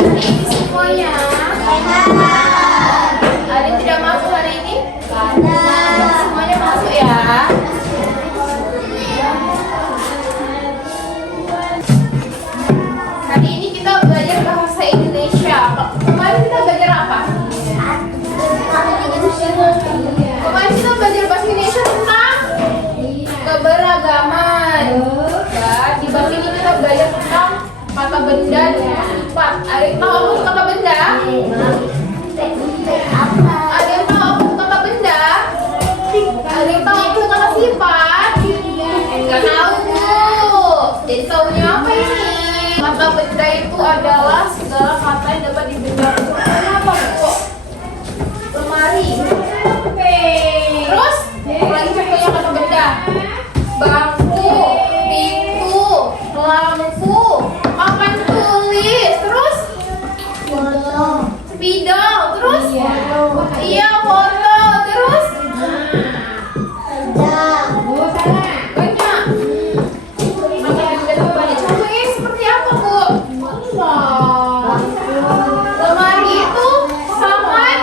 ini semuanya? Ada yang tidak masuk hari ini? Semuanya masuk ya. Hari ini kita belajar bahasa Indonesia. Kemarin kita belajar apa? Kemarin kita belajar bahasa Indonesia tentang keberagaman. Ya, di bab ini kita belajar tentang kata benda dan sifat. Ada yang tahu apa itu kata benda? Ada yang tahu apa itu kata benda? Ada yang tahu apa itu kata sifat? Enggak tahu. Jadi tahunya apa ini? Kata benda itu adalah segala kata yang dapat dibenda. Apa kok? Lemari. Terus lagi contohnya kata benda. Bangku, pintu, lampu, papan tulis, terus spidol, terus iya foto, terus banyak. Contohnya seperti apa, Bu? Lemari itu sangat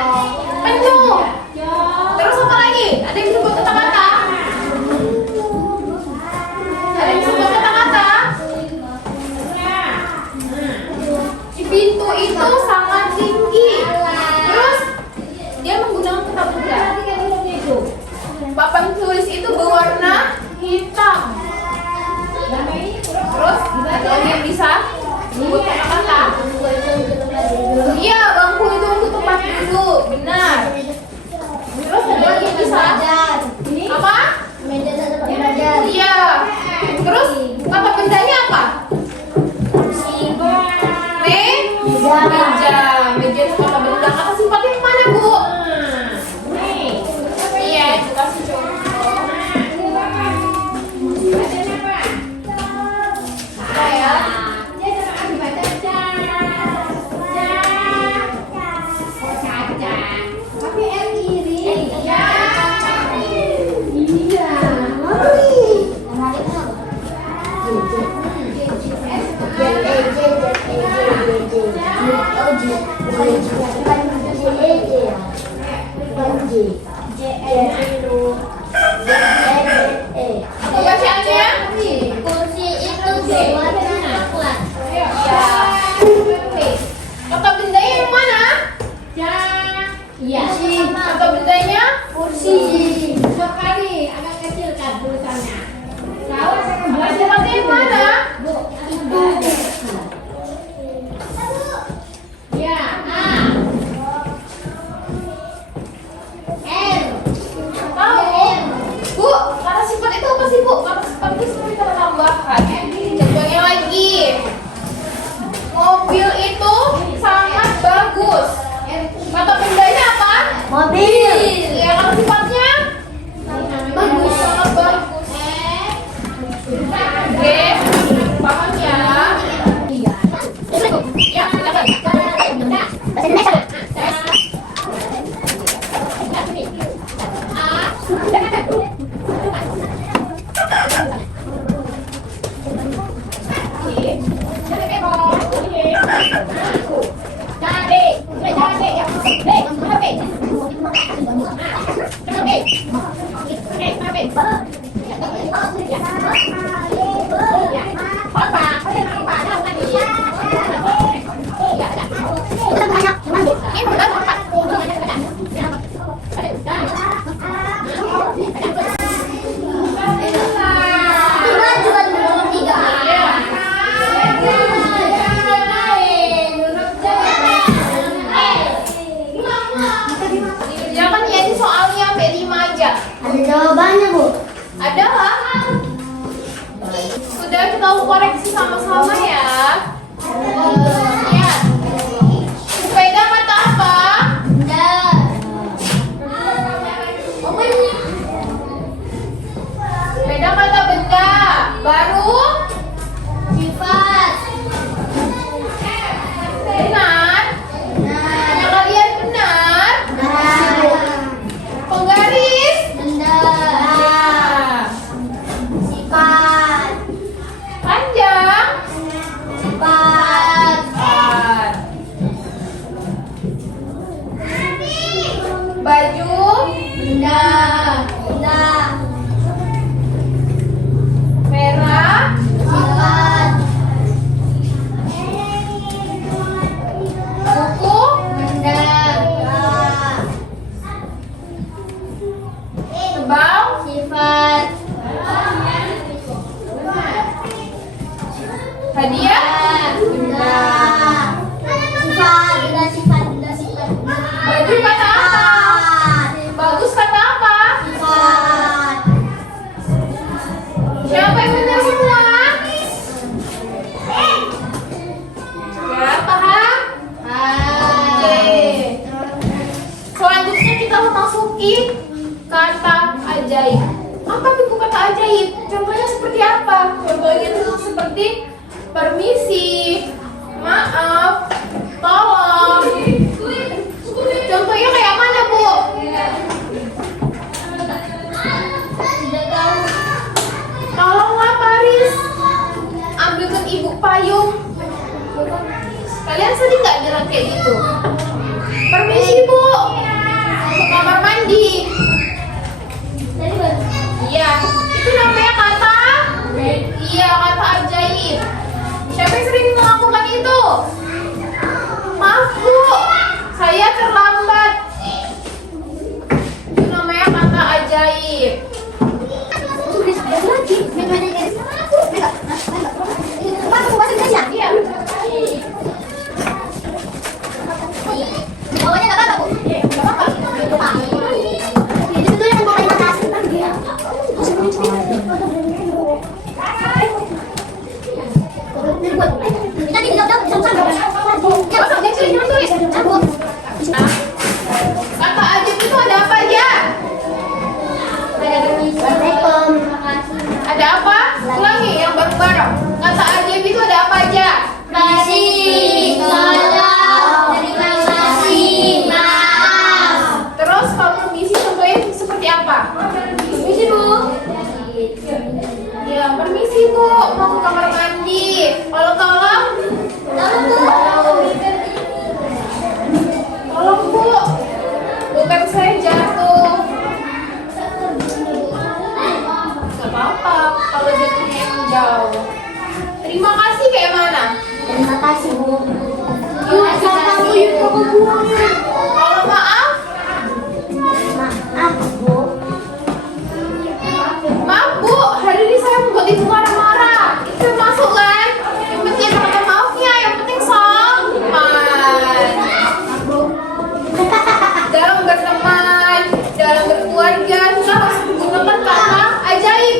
penuh. Terus apa lagi? Ada yang disebut kata-kata? Ada yang disebut kata-kata? Pintu itu sangat tinggi. Terus dia menggunakan kata benda. Papan tulis itu berwarna hitam. Terus ada lagi yang bisa disebut kata-kata? Iya, bangku itu untuk tempat duduk. Benar. Terus ada lagi yang bisa? Apa? Iya. Terus kata bendanya apa? Meja. Meja itu kata benda. Kata sifatnya yang mana, Bu? Iya, itu kasih contoh. Apa ya? Apa bacaannya? Kursi itu berwarna coklat. Ya. Kata bendanya yang mana? Iya. Kata bendanya? Kursi. Sekali agak kecil kan tulisannya. Kata sifatnya yang mana? Itu. Ya. Tahu? Bu, kata sifat itu apa sih, Bu? Kata sifat itu seperti kata tambahan. Contohnya lagi. Mobil itu sangat bagus. Kata bendanya apa? Mobil. Ya, kata sifatnya? Bagus, sangat bagus. Oke, paham ya? Ya, silakan. Jangan ya, ini soalnya sampai 5 aja. Ada jawabannya, Bu. Ada lah. Sudah, kita koreksi sama-sama ya. Lihat. Sepeda kata apa? Benda. Apa ini? Sepeda kata benda. Baru? Sifat. Benar? Hanya kalian benar? Penggaris? Benda. Sifat. Panjang? Sifat. jahit. Contohnya seperti apa? Contohnya itu seperti permisi, maaf, tolong. Contohnya kayak mana, Bu? Tolonglah Paris, ambilkan ibu payung. Kalian sering nggak bilang kayak gitu? Permisi Bu, ke kamar mandi. Iya, itu namanya kata. Iya, kata ajaib. Siapa yang sering melakukan itu? Maaf Bu, saya terlambat. Itu namanya kata ajaib. Iya. Bawanya nggak apa-apa, Bu. Nggak apa-apa. Itu tuh yang mau terima kasih. Kita tidak bisa Nah, kata ajaib itu ada apa aja? Assalamualaikum. Ada apa? Ulangi yang bareng-bareng. Kata ajaib itu ada apa aja? Kasih, tolong, terima kasih, maaf. Terus kalau permisi contohnya seperti apa? Permisi, Bu. Ya, permisi Bu, mau ke kamar mandi. Kalau tolong, tolong Bu, bukan saya jatuh. Gak apa-apa kalau jatuhnya yang jauh. Terima kasih kayak mana? Terima kasih, Bu. Kalau maaf, Maaf, Bu. maaf Bu, hari ini saya membuat ibu marah-marah. Itu masuk kan? Yang penting kata maafnya, yang penting sopan. Dalam berteman, dalam berkeluarga, kita harus menggunakan kata ajaib.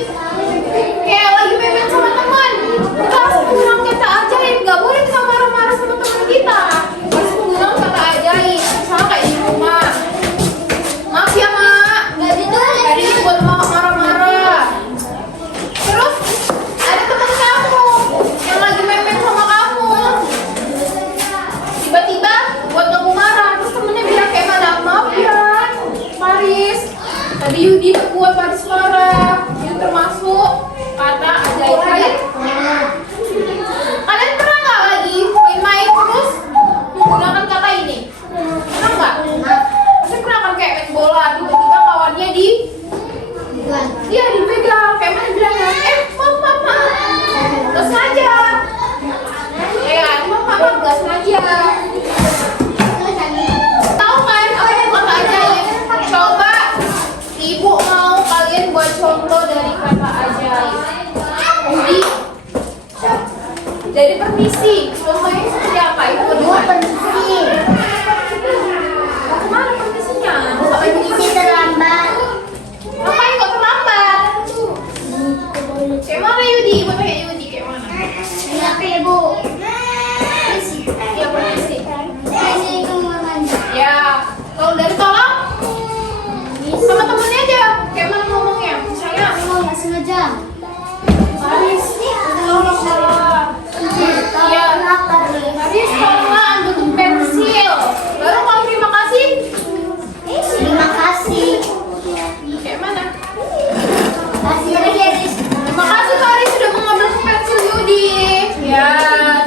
Kayak lagi main sama teman, kita harus menggunakan kata ajaib. Gak boleh kita marah-marah sama teman kita. Harus menggunakan kata ajaib. Misalnya kayak di rumah. Maaf ya Mak, hari ini buat Mak marah-marah. Terus ada teman kamu yang lagi main-main sama kamu. Tiba-tiba buat kamu marah, terus temennya bilang kayak mana? Maaf ya, Paris. Tadi Yudi buat Paris marah. Itu termasuk kata ajaib. Kalian pernah nggak lagi main-main terus menggunakan kata ini? Pernah nggak? Pasti pernah kan kayak main bola, tiba-tiba kawannya dia dipegang, kayak mana bilangnya? Mama, nggak sengaja. Ya, mama nggak sengaja. Tahu kan apa yang kata ajaib? Coba ibu mau kalian buat contoh dari kata ajaib. Dari permisi, contohnya seperti apa? Ibu bagaimana? Permisi. Mau kemana permisinya? Permisi terlambat. Ngapain kok terlambat? Kayak mana Yudi? Ibu tanya Yudi kayak mana? Kenapa ya, Bu? Permisi. Ya permisi. Permisi ke kamar mandi. Ya, kalau dari tolong sama temennya aja. Kayak mana ngomongnya? Misalnya, Oh, nggak sengaja. Paris, tolonglah. Iya. Paris, tolonglah ambil pensil. Baru kalau terima kasih. Terima kasih. Kayak mana? Kasih lagi, Aris. Terima kasih Paris sudah mengambil pensil Yudi. Ya,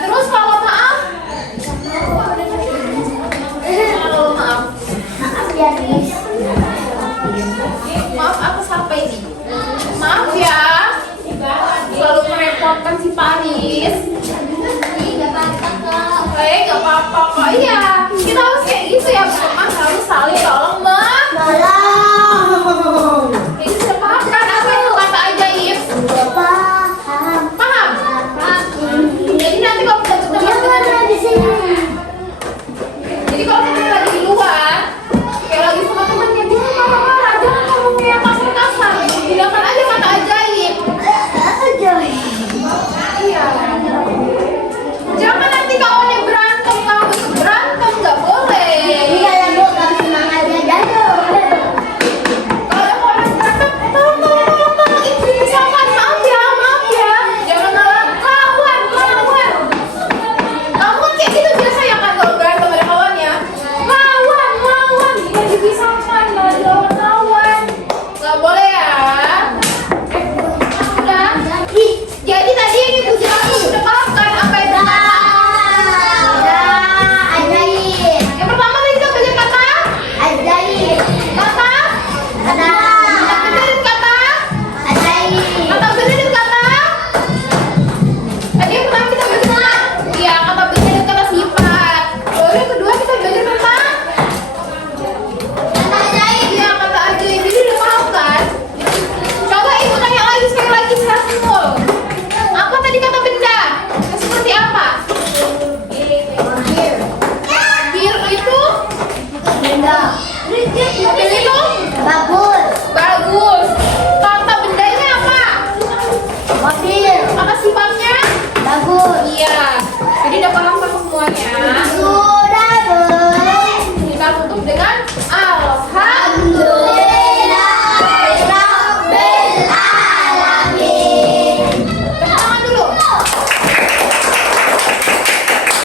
terus kalau maaf. Kalau maaf. Maaf ya, Aris. Maaf atas apa ini? Maaf ya. Selalu merepotkan si Paris. Nggak apa-apa, kok. Gak apa-apa